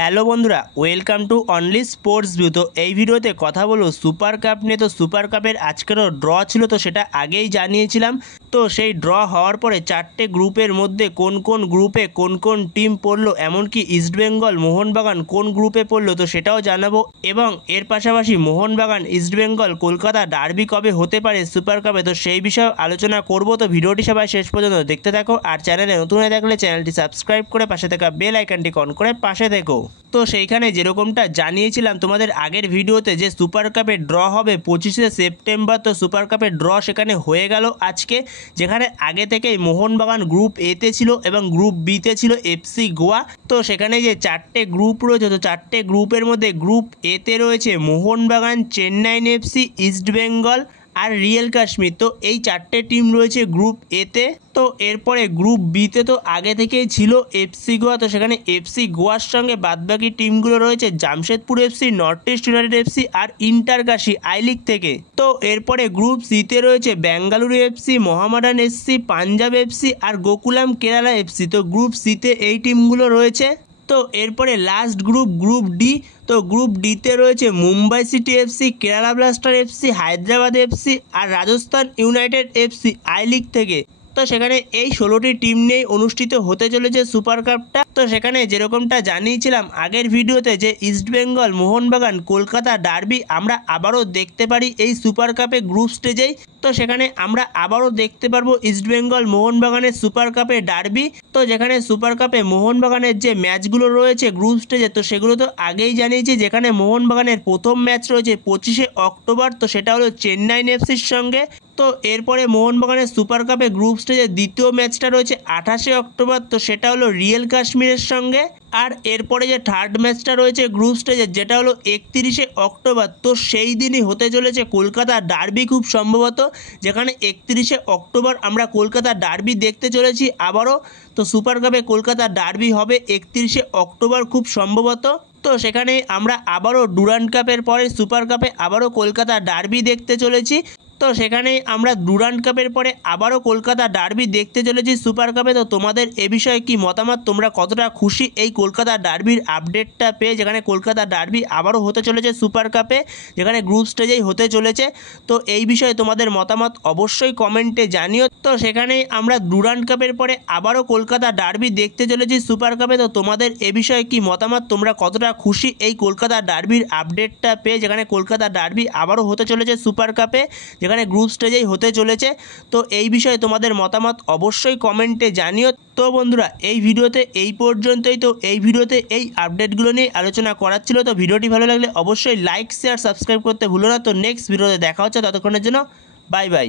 Hello বন্ধুরা, welcome to only sports view. তো এই ভিডিওতে কথা বলবো সুপার কাপ নিয়ে। তো সুপার কাপের আজকেরও ড্র ছিল, তো সেটা আগেই জানিয়েছিলাম। তো সেই ড্র হওয়ার পরে চারটে গ্রুপের মধ্যে কোন কোন গ্রুপে কোন কোন টিম পড়লো, এমনকি ইস্টবেঙ্গল মোহনবাগান কোন গ্রুপে পড়লো, তো সেটাও জানাবো। এবং এর পাশাপাশি মোহনবাগান ইস্টবেঙ্গল কলকাতা ডার্বি কবে হতে পারে সুপার কাপে, তো সেই বিষয়ে আলোচনা করব। তো ভিডিওটি সবাই শেষ পর্যন্ত দেখতে থাকো, আর চ্যানেলে নতুন হয়ে থাকলে চ্যানেলটি সাবস্ক্রাইব করে পাশে থাকা বেল আইকনটি অন করে পাশে থেকো। তো সেইখানে যেরকমটা জানিয়েছিলাম তোমাদের আগের ভিডিওতে যে সুপার কাপের ড্র হবে 25শে সেপ্টেম্বর, তো সুপার কাপের ড্র সেখানে হয়ে গেল আজকে, যেখানে আগে থেকেই মোহনবাগান গ্রুপ এতে ছিল এবং গ্রুপ বিতে ছিল এফসি গোয়া। তো সেখানে যে চারটে গ্রুপ রয়েছে, তো চারটে গ্রুপের মধ্যে গ্রুপ এতে রয়েছে মোহনবাগান, চেন্নাইন এফসি, ইস্টবেঙ্গল আর রিয়েল কাশ্মীর। তো এই চারটে টিম রয়েছে গ্রুপ এতে। তো এরপরে গ্রুপ বিতে তো আগে থেকেই ছিল এফসি গোয়া, তো সেখানে এফসি গোয়ার সঙ্গে বাদবাকি টিমগুলো রয়েছে Jamshedpur FC, north east United FC R Inter Kashi I league থেকে। তো এরপরে গ্রুপ সিতে রয়েছে Bengaluru FC, Mohammedan FC, Punjab FC আর গোকুলাম কেরালা এফসি। তো গ্রুপ সিতে এই টিমগুলো রয়েছে। তো এরপরে লাস্ট গ্রুপ ডি। তো গ্রুপ ডিতে রয়েছে Mumbai city FC, Kerala blaster FC, Hyderabad FC R Rajasthan United FC I league থেকে। তো সেখানে এই 16টি টিম নিয়েই অনুষ্ঠিত হতে চলেছে সুপার কাপটা। তো সেখানে যেরকমটা জানিয়েছিলাম আগের ভিডিওতে যে ইস্টবেঙ্গল মোহনবাগান কলকাতা ডার্বি আমরা আবারও দেখতে পারি এই সুপার কাপে গ্রুপ স্টেজেই। তো সেখানে আমরা আবারও দেখতে পারবো ইস্টবেঙ্গল মোহনবাগানের সুপার কাপে ডার্বি। তো যেখানে সুপার কাপে মোহনবাগানের যে ম্যাচগুলো রয়েছে গ্রুপ স্টেজে, তো সেগুলো তো আগেই জানিয়েছি। যেখানে মোহনবাগানের প্রথম ম্যাচ রয়েছে 25শে অক্টোবর, তো সেটা হলো চেন্নাইন এফসির সঙ্গে। তো এরপরে মোহনবাগানের সুপার কাপে গ্রুপ স্টেজের দ্বিতীয় ম্যাচটা রয়েছে 28শে অক্টোবর, তো সেটা হলো রিয়েল কাশ্মীরের সঙ্গে। আর এরপরে যে থার্ড ম্যাচটা রয়েছে গ্রুপ স্টেজের, যেটা হলো 31শে অক্টোবর, তো সেই দিনই হতে চলেছে কলকাতা ডার্বি খুব সম্ভবত। যেখানে 31শে অক্টোবর আমরা কলকাতা ডার্বি দেখতে চলেছি আবারও। তো সুপার কাপে কলকাতা ডার্বি হবে 31শে অক্টোবর খুব সম্ভবত। তো সেখানে আমরা আবারও ডুরান্ড কাপের পরে সুপার কাপে আবারও কলকাতা ডার্বি দেখতে চলেছি। তো সেখানে আমরা ডুরান্ড কাপের পরে আবারও কলকাতা ডার্বি দেখতে চলেছি সুপার কাপে। তো তোমাদের এ বিষয়ে কি মতামত, তোমরা কতটা খুশি এই কলকাতা ডার্বির আপডেটটা পেয়ে, যেখানে কলকাতা ডার্বি আবারও হতে চলেছে সুপার কাপে, যেখানে গ্রুপ স্টেজেই হতে চলেছে। তো এই বিষয়ে তোমাদের মতামত অবশ্যই কমেন্টে জানিও। তো সেখানে আমরা ডুরান্ড কাপের পরে আবারও কলকাতা ডার্বি দেখতে চলেছি সুপার কাপে। তো তোমাদের এ বিষয়ে কি মতামত, তোমরা কতটা খুশি এই কলকাতা ডার্বির আপডেটটা পেয়ে, যেখানে কলকাতা ডার্বি আবারও হতে চলেছে সুপার কাপে, যেখানে গ্রুপ স্টেজেই হতে চলেছে। তো এই বিষয়ে তোমাদের মতামত অবশ্যই কমেন্টে জানিও। তো বন্ধুরা, এই ভিডিওতে এই পর্যন্তই। তো এই ভিডিওতে এই আপডেটগুলো নিয়ে আলোচনা করার ছিল। তো ভিডিওটি ভালো লাগলে অবশ্যই লাইক, শেয়ার, সাবস্ক্রাইব করতে ভুলো না। তো নেক্সট ভিডিওতে দেখা হচ্ছে, ততক্ষণের জন্য বাই বাই।